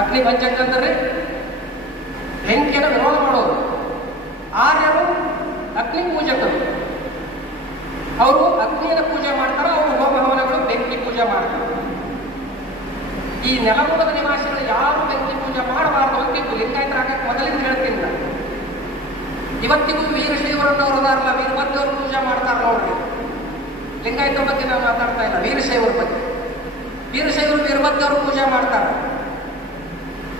ಅಗ್ನಿಭಂಜಕ ಅಂದರೆ ಬೆಂಕಿಯನ್ನು ವಿರೋಧ ಮಾಡೋರು. ಆರ್ಯರು ಅಗ್ನಿ ಪೂಜಕರು. ಅವರು ಅಗ್ನಿಯನ್ನು ಪೂಜೆ ಮಾಡ್ತಾರೆ, ಅವರು ಹೋಮ ಬೆಂಕಿ ಪೂಜೆ ಮಾಡ್ತಾರೆ. ಈ ನೆಲಮೂಲದ ನಿವಾಸಿಗಳು ಯಾರು ಬೆಂಕಿ ಪೂಜೆ ಮಾಡಬಾರದು ಅಂತ ಇತ್ತು ಲಿಂಗಾಯತರ ಆಗಕ್ಕೆ ಮೊದಲಿಂದ ಹೇಳ್ತೀನಿ ಇವತ್ತಿಗೂ ವೀರಶೈವರನ್ನವರು ಅದಾರಲ್ಲ ವೀರಭದ್ರವರು ಪೂಜೆ ಮಾಡ್ತಾರೆ ನೋಡ್ರಿ ಲಿಂಗಾಯತರ ಬಗ್ಗೆ ನಾವು ಮಾತಾಡ್ತಾ ಇಲ್ಲ, ವೀರಶೈವರ ಬಗ್ಗೆ. ವೀರಶೈವರು ವೀರಭದ್ರವರು ಪೂಜೆ ಮಾಡ್ತಾರೆ.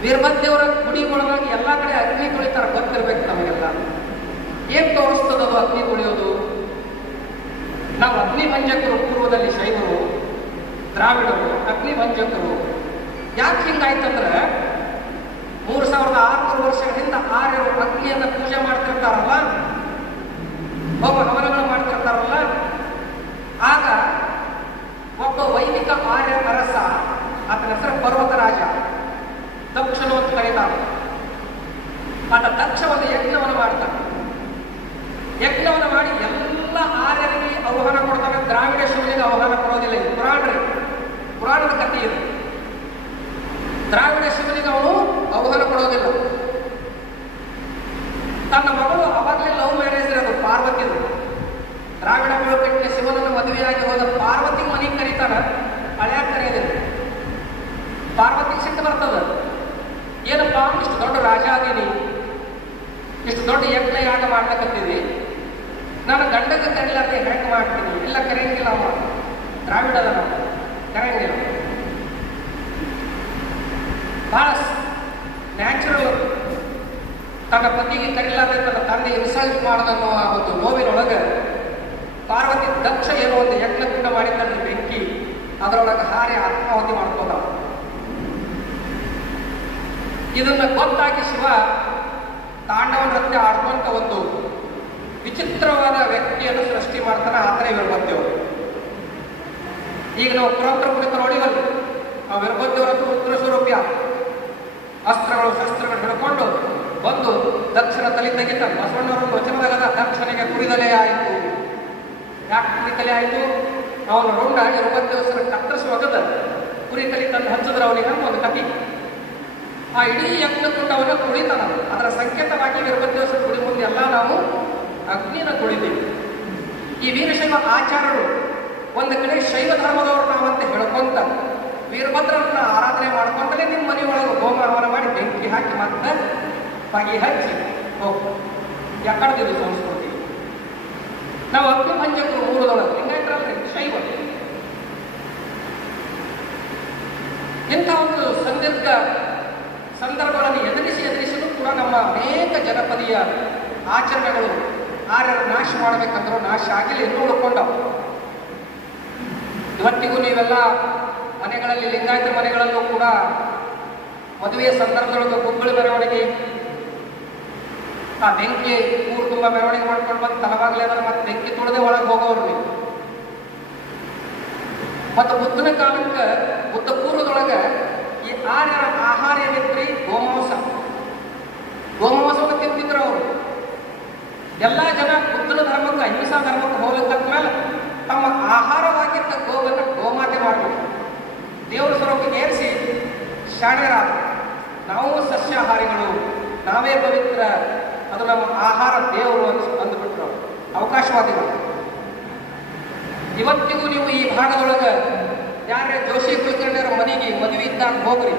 ವೀರಭದ್ರವರ ಗುಡಿ ಒಳಗಾಗಿ ಎಲ್ಲ ಕಡೆ ಅಗ್ನಿ ತುಳಿತಾರೆ ಗೊತ್ತಿರ್ಬೇಕು ನಮಗೆಲ್ಲ. ಏನ್ ತೋರಿಸ್ತದವ ಅಗ್ನಿ ತುಳಿಯೋದು? ನಾವು ಅಗ್ನಿ ಭಂಜಕರು ಪೂರ್ವದಲ್ಲಿ ಶೈವರು, ದ್ರಾವಿಡರು, ಅಗ್ನಿ ಭಂಜಕರು ಯಾಕೆ ಹಿಂಗಾಯ್ತಂದ್ರೆ ಮೂರು ಸಾವಿರದ ಆರುನೂರು ವರ್ಷಗಳಿಂದ ಆರ್ಯರು ಅಗ್ನಿಯನ್ನ ಪೂಜೆ ಮಾಡ್ತಿರ್ತಾರಲ್ಲ? ಒಬ್ಬ ಹವನಗಳು ಮಾಡ್ತಿರ್ತಾರಲ್ಲ? ಆಗ ಒಬ್ಬ ವೈದಿಕ ಆರ್ಯ ಅರಸ, ಆತನ ಹೆಸರು ಪರ್ವತರಾಜ. ದಕ್ಷನು ಅಂತ ಕರೀತಾರೆ ಆತ ದಕ್ಷವನ್ನು ಯಜ್ಞವನ್ನು ಮಾಡ್ತಾನೆ ಯಜ್ಞವನ್ನು ಮಾಡಿ ಎಲ್ಲ ಆರ್ಯರಿಗೆ ಆಹ್ವಾನ ಕೊಡ್ತಾನೆ. ದ್ರಾವಿಡ ಶಿವನಿಗೆ ಆಹ್ವಾನ ಕೊಡೋದಿಲ್ಲ. ಇದು ಪುರಾಣ ಪುರಾಣದ ಕಥೆ ಇದು. ದ್ರಾವಿಡ ಶಿವನಿಗೆ ಅವನು ಆಹ್ವಾನ ಕೊಡೋದಿಲ್ಲ. ತನ್ನ ಮಗಳು ಅವಾಗಲೇ ಲವ್ ಮ್ಯಾರೇಜ್ ಅದು ಪಾರ್ವತಿ ದ್ರಾವಿಡ ಬಿಟ್ಟಿನ ಶಿವನನ್ನು ಮದುವೆಯಾಗಿ ಹೋದ ಪಾರ್ವತಿ ಮನೆಗೆ ಕರೀತಾನ. ಹಳೆಯ ಕರೆಯೋದಿಲ್ಲ ಪಾರ್ವತಿ ಸಿಟ್ಟು ಬರ್ತದ. ಏನಪ್ಪ? ಇಷ್ಟು ದೊಡ್ಡ ರಾಜ ಅದೀನಿ ಇಷ್ಟು ದೊಡ್ಡ ಯಜ್ಞ ಯಾಗ ಮಾಡ್ತಕ್ಕಂತೀವಿ ನಾನು ಗಂಡಗ ಕರೀಲಾರ್ದೆ ಹೆಂಗೆ ಮಾಡ್ತೀನಿ? ಇಲ್ಲ ಕರೆಯಂಗಿಲ್ಲ ಅವ ದ್ರಾವಿಡದ ನಾವು. ಕರೆಯಂಗಿಲ್ಲ. ಬಹಳ ನ್ಯಾಚುರಲ್ ತನ್ನ ಪತಿಗೆ ಕರೀಲಾರ್ದೆ ತನ್ನ ತಂದೆ ಇನ್ಸಲ್ಟ್ ಮಾಡದನ್ನೋ ಆ ಒಂದು ನೋವಿನೊಳಗೆ ಪಾರ್ವತಿ ದಕ್ಷ ಏನೋ ಒಂದು ಯಜ್ಞ ಕುಂಡ ಮಾಡಿದ್ದಾನೆ ಬೆಂಕಿ. ಅದರೊಳಗೆ ಹಾರಿ ಆತ್ಮಾವತಿ ಮಾಡ್ಕೋದ ಇದನ್ನ ಗೊತ್ತಾಗಿ ಶಿವ ತಾಂಡವ ನೃತ್ಯ ಆಡ್ಕೊಂತ ಒಂದು ವಿಚಿತ್ರವಾದ ವ್ಯಕ್ತಿಯನ್ನು ಸೃಷ್ಟಿ ಮಾಡ್ತಾನೆ ಆತನೇ ಬಂದೇವರು. ಈಗ ನಾವು ಪುರಾತನ ಕುರಿತು ನೋಡಿವಲ್ಲ ಆ ವೀರಭದ್ರವರ ರುದ್ರ ಸ್ವರೂಪ್ಯ. ಅಸ್ತ್ರಗಳು, ಶಸ್ತ್ರಗಳು ಹಿಡ್ಕೊಂಡು ಬಂದು ದಕ್ಷಿಣ ತಲೆ ತೆಗಿತ, ಬಸವಣ್ಣವರು ವಚನದಗದ ದಕ್ಷಿಣಗೆ ಕುಡಿದಲೇ ಆಯಿತು. ಯಾಕೆ ಕುರಿತಲೆ ಆಯಿತು? ಅವನು ರುಂಡ ವೀರಭದ್ರವಸರ ಕತ್ತರಿಸಿ ಒಗದ ಕುರಿ ತಲೆ ತಂದು ಹಚ್ಚಿದ್ರೆ ಅವನಿಗೆ ಒಂದು ಕಥೆ ಆ ಇಡೀ ಯಜ್ಞ ಕೂಟವನ್ನು ತುಳಿತಾನ ಅದರ ಸಂಕೇತವಾಗಿ ವೀರಭದ್ರೇಶ್ವರ ಗುಡಿ ಮುಂದೆ ಎಲ್ಲ ನಾವು ಅಗ್ನಿಯನ್ನು ತುಳಿದೀವಿ ಈ ವೀರಶೈವ ಆಚಾರರು ಒಂದು ಕಡೆ ಶೈವ ಧರ್ಮದವರು ನಾವಂತ ಹೇಳ್ಕೊಂತ, ವೀರಭದ್ರರನ್ನ ಆರಾಧನೆ ಮಾಡ್ಕೊಂತಲೇ ನಿಮ್ಮ ಮನೆಯೊಳಗೆ ಹೋಮ ಹವನ ಮಾಡಿ ಬೆಂಕಿ ಹಾಕಿ ಮತ್ತೆ ಬಗೆ ಹಚ್ಚಿ ಹೋಗಿ ಯಾಕಡ್ದಿದ್ದು ಸಂಸ್ಕೃತಿ. ನಾವು ಅಗ್ನಿ ಪಂಚಕರು ಮೂಲದೊಳಗೆ ಲಿಂಗಾಯತರಲ್ರಿ ಶೈವ. ಇಂಥ ಒಂದು ಸಂದಿಗ್ಧ ಸಂದರ್ಭಗಳನ್ನು ಎದುರಿಸಿ ಎದುರಿಸಲು ಕೂಡ ನಮ್ಮ ಅನೇಕ ಜನಪದೀಯ ಆಚರಣೆಗಳು ಆರ್ಯರ ನಾಶ ಮಾಡಬೇಕಂದ್ರೂ ನಾಶ ಆಗಿಲ್ಲ ಇನ್ನೂ ಉಳ್ಕೊಂಡವು ಇವತ್ತಿಗೂ ನೀವೆಲ್ಲ ಮನೆಗಳಲ್ಲಿ ಲಿಂಗಾಯತ ಮನೆಗಳಲ್ಲೂ ಕೂಡ ಮದುವೆಯ ಸಂದರ್ಭದೊಳಗೆ ಗುಗ್ಗಳ ಮೆರವಣಿಗೆ, ಆ ಬೆಂಕಿ, ಊರು ತುಂಬ ಮೆರವಣಿಗೆ ಮಾಡ್ಕೊಂಡು ಬಂದು ತಲವಾಗಲೇ ಅಂದ್ರೆ ಮತ್ತೆ ಬೆಂಕಿ ತೊಳೆದೇ ಒಳಗೆ ಹೋಗೋರು ನೀವು. ಮತ್ತು ಬುದ್ಧನ ಕಾಲಕ್ಕೆ ಬುದ್ಧ ಪೂರ್ವದೊಳಗೆ ಆರ್ಯರ ಆಹಾರ ಏನಿತ್ರಿ ಗೋಮಾಂಸ. ಗೋಮಾಂಸವನ್ನು ತಿಂತಿದ್ರು ಅವರು. ಎಲ್ಲ ಜನ ಬುದ್ಧನ ಧರ್ಮಕ್ಕೆ, ಅಹಿಂಸಾ ಧರ್ಮಕ್ಕೆ ಹೋಗ್ಬೇಕಂತ ಮೇಲೆ ತಮ್ಮ ಆಹಾರವಾಗಿದ್ದ ಗೋವನ್ನು ಗೋಮಾತೆ ಮಾಡಬೇಕು ದೇವರ ಸ್ವರೂಪಕ್ಕೆ ಏರಿಸಿ ಶಾಣ್ಯರಾದ ನಾವು ಸಸ್ಯಾಹಾರಿಗಳು, ನಾವೇ ಪವಿತ್ರ, ಅದು ನಮ್ಮ ಆಹಾರ ದೇವರು ಅಂತ ಅಂದ್ಬಿಟ್ರು ಅವಕಾಶವಾದಿಗಳು ಇವತ್ತಿಗೂ ನೀವು ಈ ಭಾಗದೊಳಗೆ ಯಾರೇ ಜೋಶಿ ಕುಲಕರ್ಣಿಯರ ಮನೆಗೆ ಮದುವೆ ಇದ್ದಾಗ ಹೋಗ್ರಿ.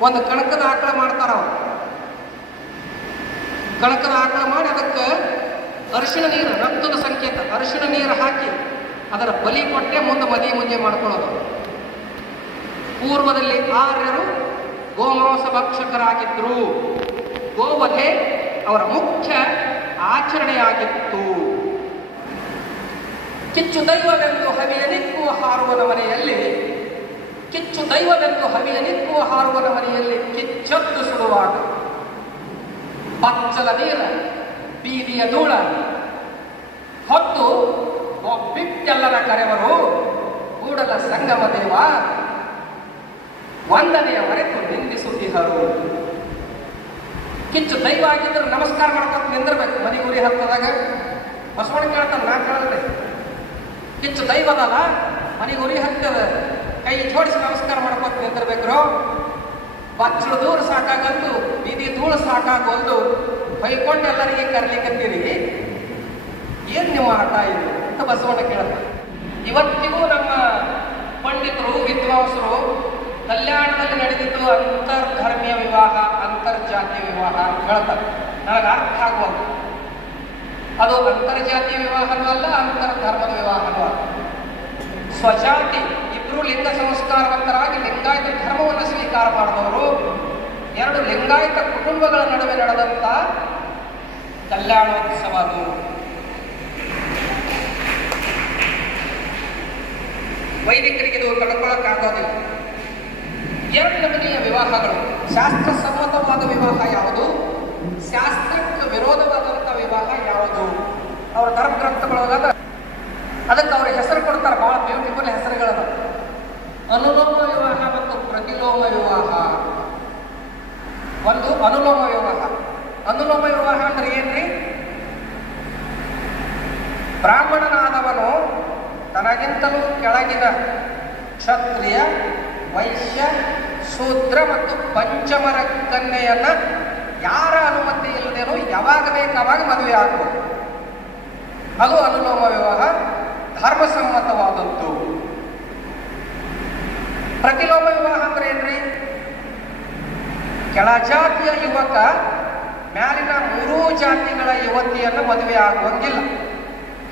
ಒಂದು ಕಣಕದ ಆಕಳ ಮಾಡ್ತಾರ ಅವ್ರು. ಕಣಕದ ಆಕಳ ಮಾಡಿ ಅದಕ್ಕೆ ಅರಿಶಿಣ ನೀರು, ರಕ್ತದ ಸಂಕೇತ, ಅರಿಶಿಣ ನೀರು ಹಾಕಿ ಅದರ ಬಲಿ ಕೊಟ್ಟೆ ಮುಂದೆ ಮದಿ ಮುಂಜೆ ಮಾಡ್ಕೊಳ್ಳೋದು. ಪೂರ್ವದಲ್ಲಿ ಆರ್ಯರು ಗೋಮಾಂಸ ಭಕ್ಷಕರಾಗಿದ್ದರು ಗೋವಧೆ ಅವರ ಮುಖ್ಯ ಆಚರಣೆಯಾಗಿತ್ತು. ಕಿಚ್ಚು ದೈವವೆಂದು ಹವಿಯನಿಕ್ಕುವ ಹಾರುವನ ಮನೆಯಲ್ಲಿ. ಕಿಚ್ಚು ದೈವವೆಂದು ಹವಿಯನಿಕ್ಕುವ ಹಾರುವನ ಮನೆಯಲ್ಲಿ ಕಿಚ್ಚತ್ತು ಸುಡುವಾಗ. ಬಚ್ಚಲ ನೀರ, ಬೀದಿಯ ಧೂಳ. ಹೊತ್ತು ಒಬ್ಬಿಟ್ಟೆಲ್ಲರ ಕರೆವರು, ಕೂಡಲ ಸಂಗಮ ದೇವ. ವಂದನೆಯ ಮರೆತು ನಿಂದಿಸುತ್ತಿಹರು ಕಿಚ್ಚು ದೈವ ಆಗಿದ್ದರೂ ನಮಸ್ಕಾರ ಮಾಡ್ಕೊಂಡು ನಿಂದಿರ್ಬೇಕು. ಮನೆ ಹತ್ತದಾಗ ಬಸವಣ್ಣ ಕೇಳ್ತಾನೆ ನಾನು ಕೇಳಿದ್ರೆ ಕಿಚ್ಚು ದೈವದಲ್ಲ? ಮನೆಗೆ ಉರಿ ಹತ್ತದ. ಕೈ ಜೋಡಿಸಿ ನಮಸ್ಕಾರ ಮಾಡ್ಕೊತ ನಿಂತಿರ್ಬೇಕ್ರು ಬಚ್ಚಲು ದೂರ ಸಾಕಾಗಂದು ಬೀದಿ ಧೂಳು ಸಾಕಾಗೋಲ್ದು. ಬೈಕೊಂಡು ಎಲ್ಲರಿಗೆ ಕರ್ಲಿಕ್ಕತ್ತೀರಿ ಏನ್ ನಿಮ್ಮ ಆಟ ಇದು ಅಂತ ಬಸವಣ್ಣ ಕೇಳ್ತಾರೆ ಇವತ್ತಿಗೂ ನಮ್ಮ ಪಂಡಿತರು, ವಿದ್ವಾಂಸರು ಕಲ್ಯಾಣದಲ್ಲಿ ನಡೆದಿದ್ದು ಅಂತರ್ಧರ್ಮೀಯ ವಿವಾಹ, ಅಂತರ್ಜಾತೀಯ ವಿವಾಹ ಅಂತ ಹೇಳ್ತಾರೆ. ನನಗೆ ಅರ್ಥ ಆಗುವಂತ ಅದು ಅಂತರ್ಜಾತಿಯ ವಿವಾಹನೂ ಅಲ್ಲ ಅಂತರ್ಧರ್ಮದ ವಿವಾಹನೂ ಅಲ್ಲ. ಸ್ವಜಾತಿ ಇಬ್ರು ಲಿಂಗ ಸಂಸ್ಕಾರವಂತರಾಗಿ ಲಿಂಗಾಯತ ಧರ್ಮವನ್ನು ಸ್ವೀಕಾರ ಮಾಡಿದವರು, ಎರಡು ಲಿಂಗಾಯತ ಕುಟುಂಬಗಳ ನಡುವೆ ನಡೆದಂತ ಕಲ್ಯಾಣೋತ್ಸವ ಅದು. ವೈದಿಕರಿಗೆ ಇದು ಕಳ್ಕೊಳ್ಳೋಕ್ಕಾಗೋದಿಲ್ಲ ಎರಡು ನಮನೆಯ ವಿವಾಹಗಳು, ಶಾಸ್ತ್ರ ಸಮ್ಮತವಾದ ವಿವಾಹ ಯಾವುದು? ಶಾಸ್ತ್ರಕ್ಕೆ ವಿರೋಧವಾದಂಥ ವಿವಾಹ ಯಾವುದು? ಅವರ ಧರ್ಮಗ್ರಂಥಗಳೊಳಗ ಅದಕ್ಕೆ ಅವ್ರ ಹೆಸರು ಕೊಡ್ತಾರೆ. ಬಹಳ ಬ್ಯೂಟಿಫುಲ್ ಹೆಸರುಗಳದ. ಅನುಲೋಮ ವಿವಾಹ ಮತ್ತು ಪ್ರತಿಲೋಮ ವಿವಾಹ. ಒಂದು ಅನುಲೋಮ ವಿವಾಹ. ಅನುಲೋಮ ವಿವಾಹ ಅಂದ್ರೆ ಏನ್ರಿ? ಬ್ರಾಹ್ಮಣನಾದವನು ತನಗಿಂತಲೂ ಕೆಳಗಿನ ಕ್ಷತ್ರಿಯ, ವೈಶ್ಯ, ಶೂದ್ರ ಮತ್ತು ಪಂಚಮರ ಕನ್ಯೆಯನ್ನ ಯಾರ ಅನುಮತಿ ಇಲ್ಲದೇನೋ ಯಾವಾಗ ಬೇಕಾವಾಗ ಮದುವೆ ಆಗ್ಬೋದು. ಅದು ಅನುಲೋಮ ವಿವಾಹ ಧರ್ಮಸಮ್ಮತವಾದದ್ದು. ಪ್ರತಿಲೋಮ ವಿವಾಹ ಅಂದ್ರೆ ಏನ್ರಿ? ಕೆಳಜಾತಿಯ ಯುವಕ ಮ್ಯಾಲಿನ ಮೂರೂ ಜಾತಿಗಳ ಯುವತಿಯನ್ನು ಮದುವೆ ಆಗುವಂಗಿಲ್ಲ.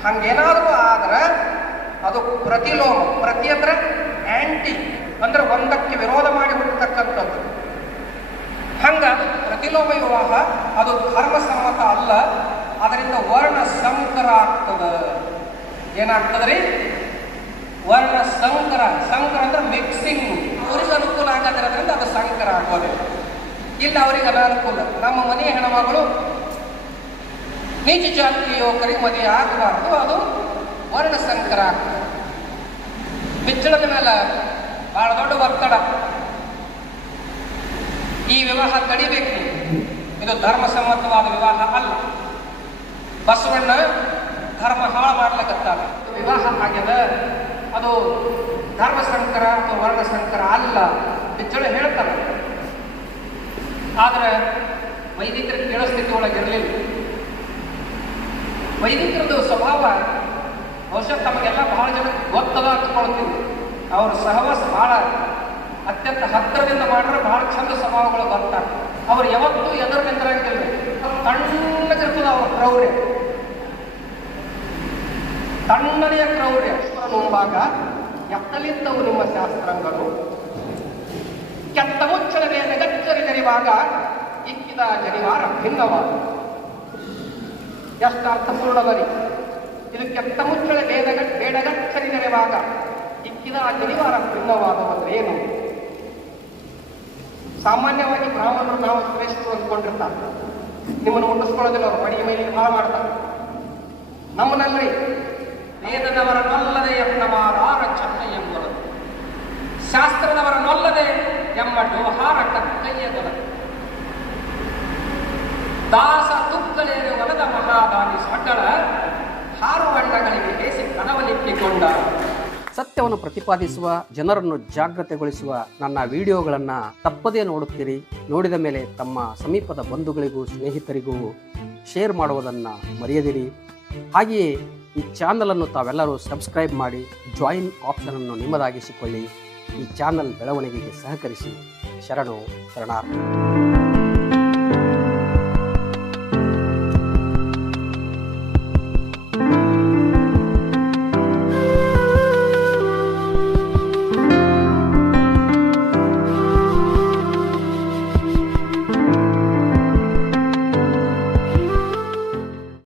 ಹಂಗೇನಾದರೂ ಆದ್ರೆ ಅದು ಪ್ರತಿಲೋಮ, ಪ್ರತಿ ಅಂದ್ರೆ ಆಂಟಿ ಅಂದ್ರೆ ಒಂದಕ್ಕೆ ವಿರೋಧ ಮಾಡಿ ಹುಟ್ಟತಕ್ಕಂಥದ್ದು. ಹಂಗ ಪ್ರತಿಲೋಮ ವಿವಾಹ ಅದು ಧರ್ಮಸಮ್ಮತ ಅಲ್ಲ. ಅದರಿಂದ ವರ್ಣ ಸಂಕರ ಆಗ್ತದ ಏನಾಗ್ತದ್ರಿ? ವರ್ಣ ಸಂಕರ ಸಂಕರ ಅಂದ್ರೆ ಮಿಕ್ಸಿಂಗ್ ಅವ್ರಿಗೆ ಅನುಕೂಲ ಆಗದಿರೋದ್ರಿಂದ ಅದು ಸಂಕರ ಆಗೋದಿಲ್ಲ ಇಲ್ಲ, ಅವರಿಗೆ ಅನಾನುಕೂಲ ನಮ್ಮ ಮನೆ ಹೆಣ್ಮಗಳು ನೀಚ ಜಾತಿ ಯುವಕರಿಗೆ ಮದುವೆ ಆಗಬಾರ್ದು, ಅದು ವರ್ಣ ಸಂಕರ ಆಗ್ತದೆ. ಬಿಚ್ಚಳದ ಮೇಲೆ ಬಹಳ ದೊಡ್ಡ ಒತ್ತಡ. ಈ ವಿವಾಹ ತಡಿಬೇಕು. ಇದು ಧರ್ಮಸಮ್ಮತವಾದ ವಿವಾಹ ಅಲ್ಲ. ಬಸವಣ್ಣ ಧರ್ಮ ಹಾಳು ಮಾಡ್ಲಿಕ್ಕತ್ತಾನ ವಿವಾಹ ಆಗ್ಯದ. ಅದು ಧರ್ಮ ಸಂಕರ ಅಥವಾ ವರ್ಣ ಸಂಕರ ಅಲ್ಲ ಹೆಚ್ಚಳ ಹೇಳ್ತಾರ ಆದ್ರೆ ವೈದಿಕರ ಕೇಳೋ ಸ್ಥಿತಿ ಒಳಗಿರಲಿಲ್ಲ ವೈದಿಕರದು ಸ್ವಭಾವ ಬಹುಶಃ ತಮಗೆಲ್ಲ ಬಹಳ ಜನ ಗೊತ್ತದ ಅಂದ್ಕೊಳ್ತೀವಿ. ಅವ್ರ ಸಹವಾಸ ಬಹಳ ಅತ್ಯಂತ ಹತ್ತಿರದಿಂದ ಮಾಡಿದ್ರೆ ಬಹಳ ಚಂದ ಸ್ವಭಾವಗಳು ಬರ್ತಾರೆ. ಅವ್ರು ಯಾವತ್ತೂ ಎದುರು ನಿಂತರಾಗಿಲ್ಲ. ತಣ್ಣಗಿರ್ತದ ಅವ್ರ, ಕ್ರೌರ್ಯ. ತಣ್ಣನೆಯ ಕ್ರೌರ್ಯ. ನೋಡುವಾಗ ಎತ್ತಲಿದ್ದವು ನಿಮ್ಮ ಶಾಸ್ತ್ರಾಂಗರು ಕೆತ್ತ ಮುಚ್ಚಳ ಮೇಲೆ ಗಚ್ಚರಿ ಜರಿವಾಗ ಇಕ್ಕಿದ ಜನಿವಾರ ಭಿನ್ನವಾದ. ಎಷ್ಟು ಅರ್ಥಪೂರ್ಣ ಇದು ಕೆತ್ತ ಮುಚ್ಚಳ ಬೇಡಗ ಬೇಡಗಚ್ಚರಿ ನೆರೆವಾಗ ಇಕ್ಕಿದ ಜನಿವಾರ ಭಿನ್ನವಾದವಂದ್ರೆ ಏನು? ಸಾಮಾನ್ಯವಾಗಿ ಬ್ರಾಹ್ಮಣರು ನಾವು ಶ್ರೇಷ್ಠರು ಅಂದ್ಕೊಂಡಿರ್ತಾರೆ. ನಿಮ್ಮನ್ನು ಮುಟ್ಟಿಸ್ಕೊಳ್ಳೋದಿಲ್ಲ ಅವರು, ಮಡಿಗೆ ಮೇಲೆ ಹಾಳು ಮಾಡ್ತಾರೆ ನಮ್ಮನಲ್ಲಿ ವೇದದವರನ್ನೊಲ್ಲದೆ ಎನ್ನಮಾರಾರ ಚಂದ ಎಂಬುದು. ಶಾಸ್ತ್ರದವರನ್ನೊಲ್ಲದೆ ಎಂಬ ವ್ಯವಹಾರ ಕೈಯದೊಲ ದಾಸ ತುಕ್ಕಲೇನೆ ಒಲದ ಮಹಾದಾನಿ ಸಕಲ ಹಾರುವಣ್ಣಗಳಿಗೆ ಬೇಸಿ ಕನವಲಿಟ್ಟಿಕೊಂಡ ಸತ್ಯವನ್ನು ಪ್ರತಿಪಾದಿಸುವ, ಜನರನ್ನು ಜಾಗೃತೆಗೊಳಿಸುವ ನನ್ನ ವಿಡಿಯೋಗಳನ್ನು ತಪ್ಪದೇ ನೋಡುತ್ತೀರಿ. ನೋಡಿದ ಮೇಲೆ ತಮ್ಮ ಸಮೀಪದ ಬಂಧುಗಳಿಗೂ, ಸ್ನೇಹಿತರಿಗೂ ಶೇರ್ ಮಾಡುವುದನ್ನು ಮರೆಯದಿರಿ. ಹಾಗೆಯೇ ಈ ಚಾನಲನ್ನು ತಾವೆಲ್ಲರೂ ಸಬ್ಸ್ಕ್ರೈಬ್ ಮಾಡಿ, ಜಾಯಿನ್ ಆಪ್ಷನನ್ನು ನಿಮ್ಮದಾಗಿಸಿಕೊಳ್ಳಿ. ಈ ಚಾನಲ್ ಬೆಳವಣಿಗೆಗೆ ಸಹಕರಿಸಿ. ಶರಣು ಶರಣಾರ್ಥಿ.